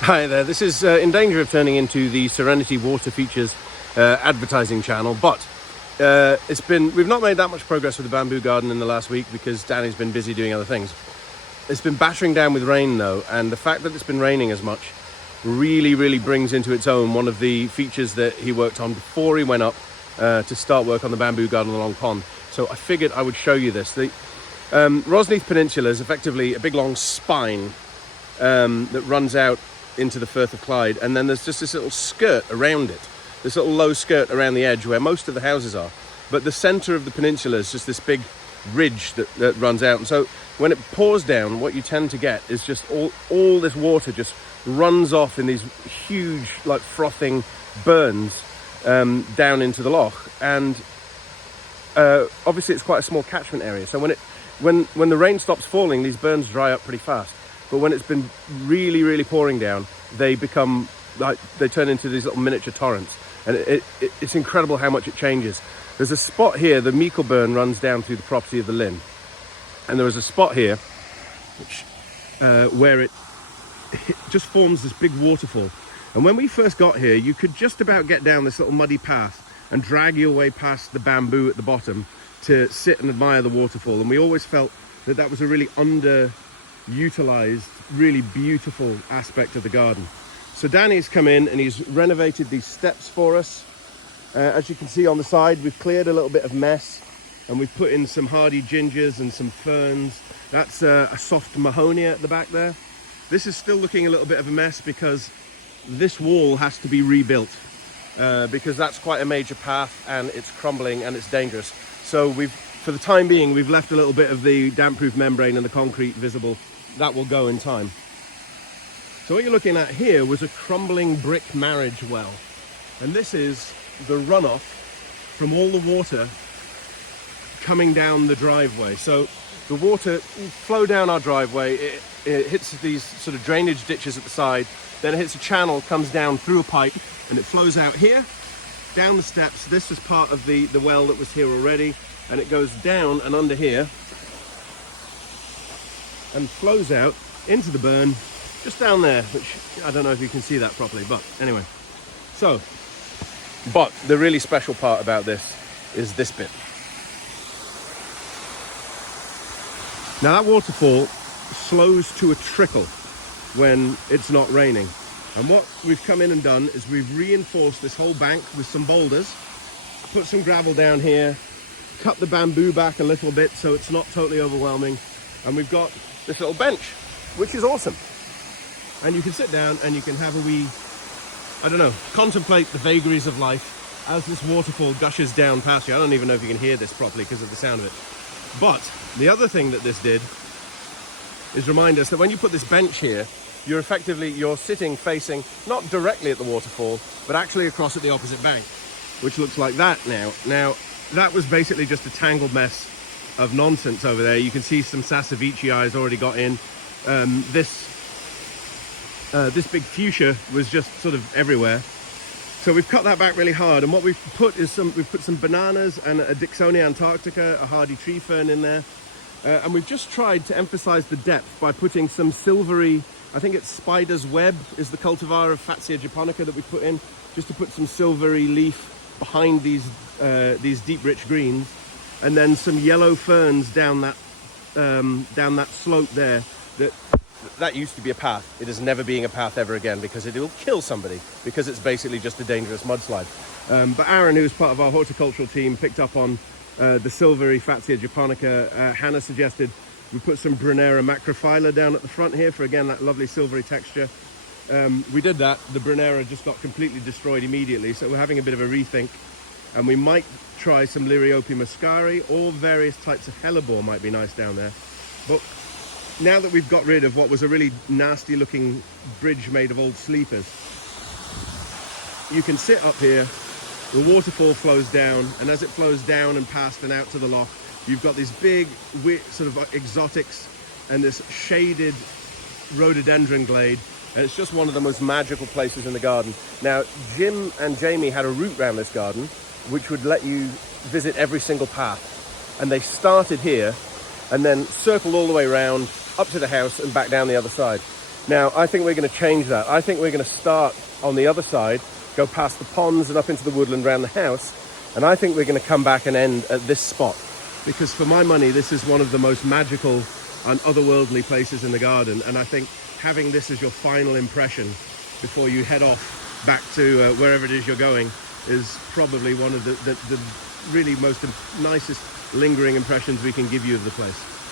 Hi there, this is in danger of turning into the Serenity Water Features advertising channel, but we've not made that much progress with the bamboo garden in the last week because Danny's been busy doing other things. It's been battering down with rain though, and the fact that it's been raining as much really brings into its own one of the features that he worked on before he went up to start work on the bamboo garden along pond. So I figured I would show you this. The Rosneath Peninsula is effectively a big long spine that runs out into the Firth of Clyde, and then there's just this little skirt around it, this little low skirt around the edge where most of the houses are, but the center of the peninsula is just this big ridge that runs out. And so when it pours down, what you tend to get is just all this water just runs off in these huge, like, frothing burns down into the loch. And obviously it's quite a small catchment area, so when the rain stops falling, these burns dry up pretty fast. But when it's been really pouring down, they turn into these little miniature torrents. And it's incredible how much it changes. There's a spot here, the Meikle burn runs down through the property of the Linn. And there was a spot here where it just forms this big waterfall. And when we first got here, you could just about get down this little muddy path and drag your way past the bamboo at the bottom to sit and admire the waterfall. And we always felt that was a really underutilized, really beautiful aspect of the garden. So Danny's come in and he's renovated these steps for us. As you can see on the side, we've cleared a little bit of mess and we've put in some hardy gingers and some ferns. That's a soft mahonia at the back there. This is still looking a little bit of a mess because this wall has to be rebuilt because that's quite a major path and it's crumbling and it's dangerous. So for the time being, we've left a little bit of the damp-proof membrane and the concrete visible. That will go in time. So what you're looking at here was a crumbling brick marriage well. And this is the runoff from all the water coming down the driveway. So the water flow down our driveway, it hits these sort of drainage ditches at the side, then it hits a channel, comes down through a pipe, and it flows out here, down the steps. This is part of the well that was here already, and it goes down and under here, and flows out into the burn just down there, which I don't know if you can see that properly, but anyway. But the really special part about this is this bit. Now that waterfall slows to a trickle when it's not raining. And what we've come in and done is we've reinforced this whole bank with some boulders, put some gravel down here, cut the bamboo back a little bit so it's not totally overwhelming, and we've got this little bench, which is awesome. And you can sit down and you can have a wee, contemplate the vagaries of life as this waterfall gushes down past you. I don't even know if you can hear this properly because of the sound of it. But the other thing that this did is remind us that when you put this bench here, you're sitting facing not directly at the waterfall, but actually across at the opposite bank, which looks like that now. Now, that was basically just a tangled mess of nonsense over there. You can see some Sassavicii has already got in. This big fuchsia was just sort of everywhere. So we've cut that back really hard, and what we've put is we've put some bananas and a Dicksonia antarctica, a hardy tree fern in there. And we've just tried to emphasize the depth by putting some silvery, I think it's spider's web is the cultivar of Fatsia japonica that we put in, just to put some silvery leaf behind these deep rich greens, and then some yellow ferns down that slope there. That used to be a path. It is never being a path ever again because it will kill somebody, because it's basically just a dangerous mudslide. But Aaron, who's part of our horticultural team, picked up on the silvery Fatsia japonica. Hannah suggested we put some Brunera macrophylla down at the front here for, again, that lovely silvery texture. We did that. The Brunera just got completely destroyed immediately, so we're having a bit of a rethink. And we might try some Liriope muscari, or various types of hellebore might be nice down there. But now that we've got rid of what was a really nasty looking bridge made of old sleepers, you can sit up here, the waterfall flows down, and as it flows down and past and out to the loch, you've got these big sort of exotics and this shaded rhododendron glade, and it's just one of the most magical places in the garden. Now, Jim and Jamie had a route around this garden which would let you visit every single path, and they started here and then circled all the way around up to the house and back down the other side. Now, I think we're going to change that. I think we're going to start on the other side, go past the ponds and up into the woodland around the house, and I think we're going to come back and end at this spot. Because for my money, this is one of the most magical and otherworldly places in the garden, and I think having this as your final impression before you head off back to wherever it is you're going is probably one of the really most nicest lingering impressions we can give you of the place.